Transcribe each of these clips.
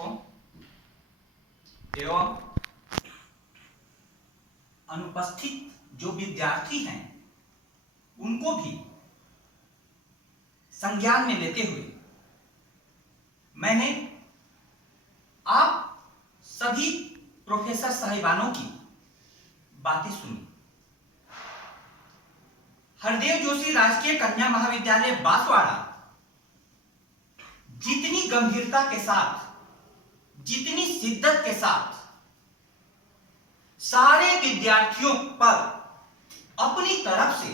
शिक्षकों एवं अनुपस्थित जो विद्यार्थी हैं उनको भी संज्ञान में लेते हुए मैंने आप सभी प्रोफेसर साहिबानों की बातें सुनी। हरदेव जोशी राजकीय कन्या महाविद्यालय बांसवाड़ा जितनी गंभीरता के साथ, जितनी शिद्दत के साथ सारे विद्यार्थियों पर अपनी तरफ से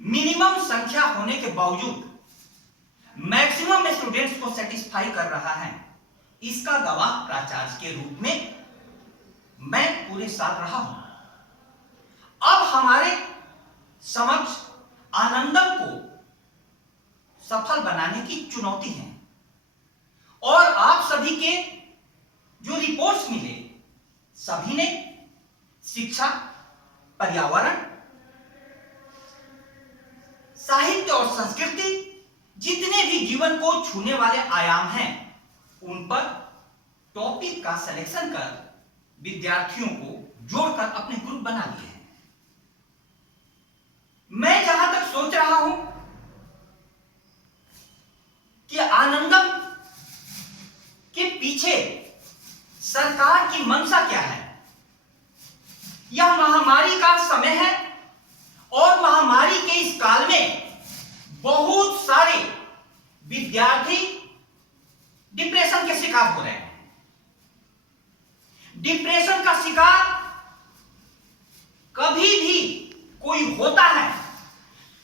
मिनिमम संख्या होने के बावजूद मैक्सिमम स्टूडेंट्स को सेटिस्फाई कर रहा है, इसका गवाह प्राचार्य के रूप में मैं पूरे साल रहा हूं। अब हमारे समक्ष आनंदम को सफल बनाने की चुनौती है और आप सभी के जो रिपोर्ट्स मिले, सभी ने शिक्षा, पर्यावरण, साहित्य और संस्कृति जितने भी जीवन को छूने वाले आयाम हैं उन पर टॉपिक का सिलेक्शन कर विद्यार्थियों को जोड़कर अपने ग्रुप बना लिए हैं। मैं जहां तक सोच रहा हूं कि आनंदम के पीछे सरकार की मंशा क्या है। यह महामारी का समय है और महामारी के इस काल में बहुत सारे विद्यार्थी डिप्रेशन के शिकार हो रहे हैं। डिप्रेशन का शिकार कभी भी कोई होता है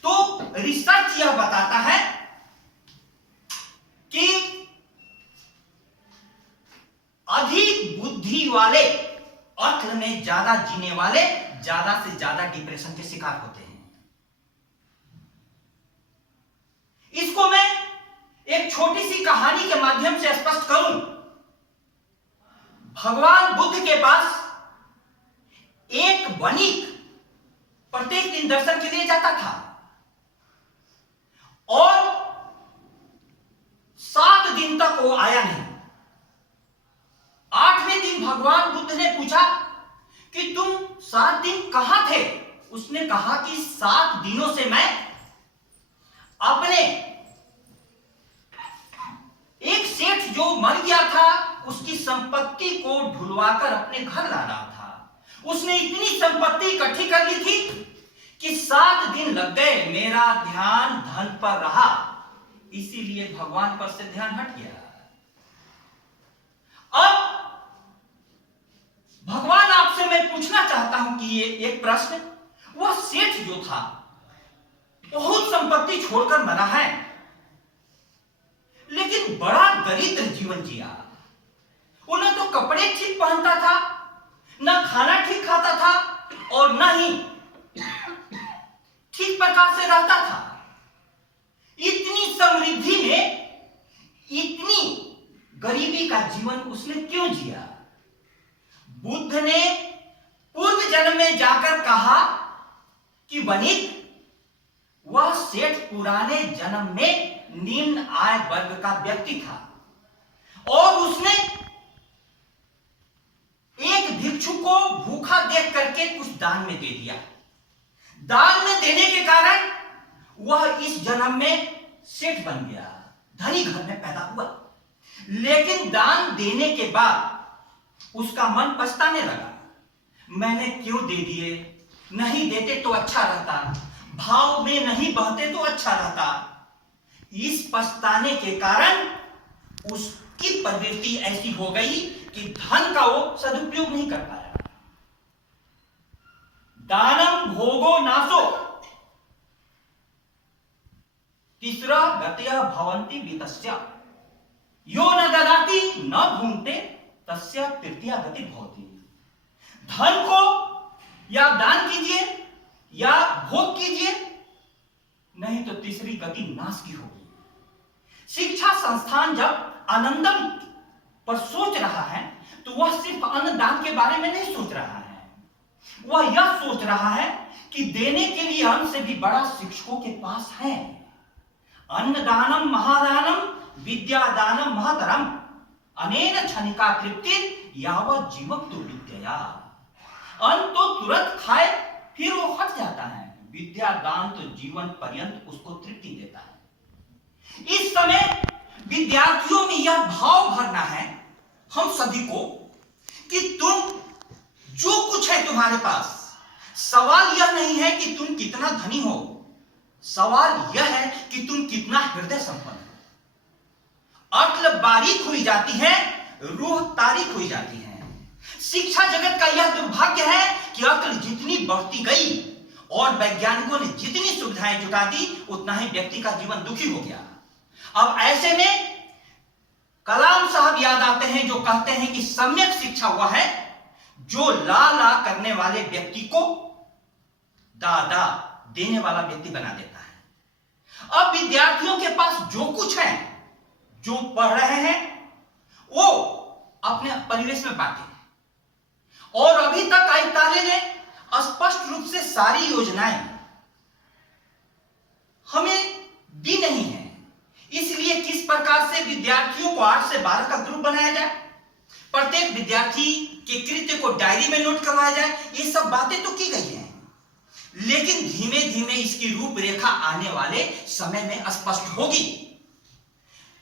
तो रिसर्च यह बताता है कि अधिक बुद्धि वाले, अक्ल में ज्यादा जीने वाले ज्यादा से ज्यादा डिप्रेशन के शिकार होते हैं। इसको मैं एक छोटी सी कहानी के माध्यम से स्पष्ट करूं। भगवान बुद्ध के पास एक वणिक प्रत्येक दिन दर्शन के लिए जाता था और 7 दिन तक वो आया नहीं। 8वें दिन भगवान बुद्ध ने पूछा कि तुम 7 दिन कहां थे। उसने कहा कि 7 दिनों से मैं अपने एक सेठ जो मर गया था उसकी संपत्ति को ढुलवाकर अपने घर ला रहा था। उसने इतनी संपत्ति इकट्ठी कर ली थी कि 7 दिन लग गए, मेरा ध्यान धन पर रहा, इसीलिए भगवान पर से ध्यान हट गया। अब भगवान आपसे मैं पूछना चाहता हूं कि ये एक प्रश्न, वह सेठ जो था बहुत संपत्ति छोड़कर मरा है लेकिन बड़ा दरिद्र जीवन जिया। उन्हें तो कपड़े ठीक पहनता था, ना खाना ठीक खाता था और ना ही ठीक प्रकार से रहता था। इतनी समृद्धि में इतनी गरीबी का जीवन उसने क्यों जिया। बुद्ध ने पूर्व जन्म में जाकर कहा कि वणिक, वह सेठ पुराने जन्म में निम्न आय वर्ग का व्यक्ति था और उसने एक भिक्षु को भूखा देख करके कुछ दान में दे दिया। दान में देने के कारण वह इस जन्म में सेठ बन गया, धनी घर में पैदा हुआ। लेकिन दान देने के बाद उसका मन पछताने लगा, मैंने क्यों दे दिए, नहीं देते तो अच्छा रहता, भाव में नहीं बहते तो अच्छा रहता। इस पछताने के कारण उसकी प्रवृत्ति ऐसी हो गई कि धन का वो सदुपयोग नहीं कर पाया। दानम भोगो नाशो, तीसरा गतयः भवन्ति वितस्य, यो न ददाति न भुंक्ते तस्य तृतीया गति भवति। धन को या दान कीजिए या भोग कीजिए, नहीं तो तीसरी गति नाश की होगी। शिक्षा संस्थान जब आनंदम पर सोच रहा है तो वह सिर्फ अन्नदान के बारे में नहीं सोच रहा है, वह यह सोच रहा है कि देने के लिए अन्न से भी बड़ा शिक्षकों के पास है। अन्नदानम महादानम विद्यादानम महतरम, अनेन क्षणिका तृप्ति यावत जीवक तो विद्या। अन्न तो तुरंत खाए फिर वो हट जाता है, विद्या दान तो जीवन पर्यंत उसको तृप्ति देता है। इस समय विद्यार्थियों में यह भाव भरना है हम सभी को कि तुम जो कुछ है तुम्हारे पास, सवाल यह नहीं है कि तुम कितना धनी हो, सवाल यह है कि तुम कितना हृदय संपन्न हो। अक्ल बारीक हुई जाती है, रूह तारीक हुई जाती है। शिक्षा जगत का यह दुर्भाग्य है कि अक्ल जितनी बढ़ती गई और वैज्ञानिकों ने जितनी सुविधाएं जुटा दी, उतना ही व्यक्ति का जीवन दुखी हो गया। अब ऐसे में कलाम साहब याद आते हैं, जो कहते हैं कि सम्यक शिक्षा हुआ है जो ला ला करने वाले व्यक्ति को दादा देने वाला व्यक्ति बना देता है। अब विद्यार्थियों के पास जो कुछ है, जो पढ़ रहे हैं, वो अपने परिवेश में बांटे और अभी तक आयुक्तालय ने स्पष्ट रूप से सारी योजनाएं हमें दी नहीं है। इसलिए किस प्रकार से विद्यार्थियों को 8 से 12 का ग्रुप बनाया जाए, प्रत्येक विद्यार्थी के कृत्य को डायरी में नोट करवाया जाए, ये सब बातें तो की गई हैं, लेकिन धीमे धीमे इसकी रूपरेखा आने वाले समय में स्पष्ट होगी।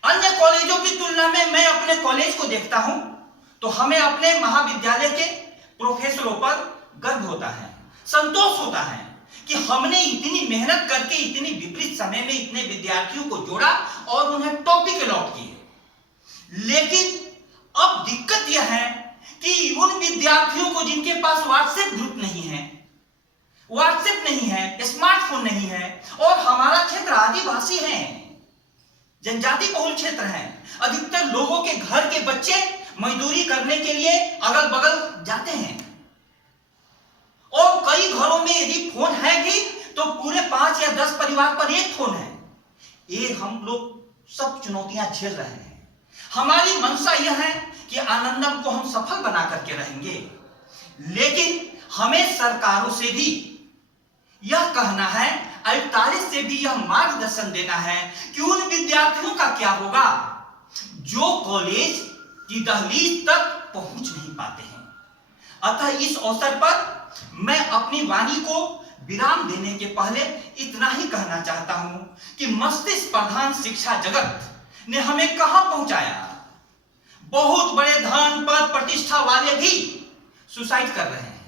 अन्य कॉलेजों की तुलना में मैं अपने कॉलेज को देखता हूं तो हमें अपने महाविद्यालय के प्रोफेसरों पर गर्व होता है, संतोष होता है कि हमने इतनी मेहनत करके इतनी विपरीत समय में इतने विद्यार्थियों को जोड़ा और उन्हें टॉपिक अलॉट किए। लेकिन अब दिक्कत यह है कि उन विद्यार्थियों को जिनके पास व्हाट्सएप ग्रुप नहीं है, व्हाट्सएप नहीं है, स्मार्टफोन नहीं है, और हमारा क्षेत्र आदिवासी है, जनजाति बहुल क्षेत्र है, अधिकतर लोगों के घर के बच्चे मजदूरी करने के लिए अगल बगल जाते हैं और कई घरों में यदि फोन है भी तो पूरे 5 या 10 परिवार पर एक फोन है। ये हम लोग सब चुनौतियां झेल रहे हैं। हमारी मंशा यह है कि आनंदम को हम सफल बना करके रहेंगे, लेकिन हमें सरकारों से भी यह कहना है, आयुक्तालय से भी यह मार्गदर्शन देना है कि उन विद्यार्थियों का क्या होगा जो कॉलेज की दहलीज तक पहुंच नहीं पाते हैं। अतः इस अवसर पर मैं अपनी वाणी को विराम देने के पहले इतना ही कहना चाहता हूं कि मस्तिष्क प्रधान शिक्षा जगत ने हमें कहां पहुंचाया। बहुत बड़े धन पद प्रतिष्ठा वाले भी सुसाइड कर रहे हैं।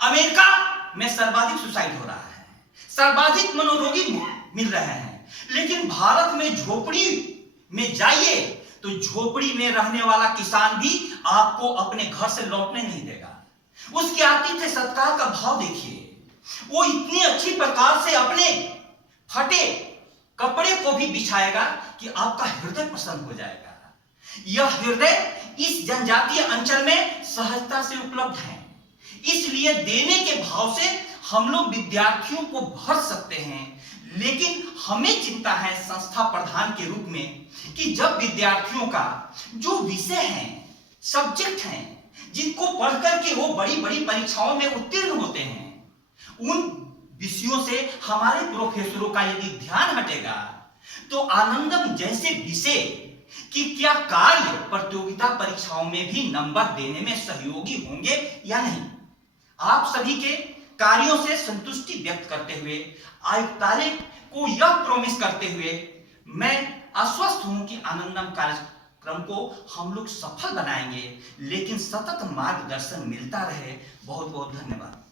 अमेरिका में सर्वाधिक सुसाइड हो रहा है, सर्वाधिक मनोरोगी मिल रहे हैं, लेकिन भारत में झोपड़ी में जाइए तो झोपड़ी में रहने वाला किसान भी आपको अपने घर से लौटने नहीं देगा। उसके आतिथ्य सत्कार का भाव देखिए, वो इतनी अच्छी प्रकार से अपने फटे कपड़े को भी बिछाएगा कि आपका हृदय प्रसन्न हो जाएगा। यह हृदय इस जनजातीय अंचल में सहजता से उपलब्ध है, इसलिए देने के भाव से हम लोग विद्यार्थियों को भर सकते हैं। लेकिन हमें चिंता है संस्था प्रधान के रूप में कि जब विद्यार्थियों का जो विषय है, सब्जेक्ट हैं, जिनको पढ़ करके वो बड़ी बड़ी परीक्षाओं में उत्तीर्ण होते हैं, उन विषयों से हमारे प्रोफेसरों का यदि ध्यान हटेगा तो आनंदम जैसे विषय कि क्या कार्य प्रतियोगिता परीक्षाओं में भी नंबर देने में सहयोगी होंगे या नहीं। आप सभी के कार्यों से संतुष्टि व्यक्त करते हुए, आयुक्तालय को यह प्रॉमिस करते हुए मैं आश्वस्त हूं कि आनंदम कार्यक्रम को हम लोग सफल बनाएंगे, लेकिन सतत मार्गदर्शन मिलता रहे। बहुत बहुत धन्यवाद।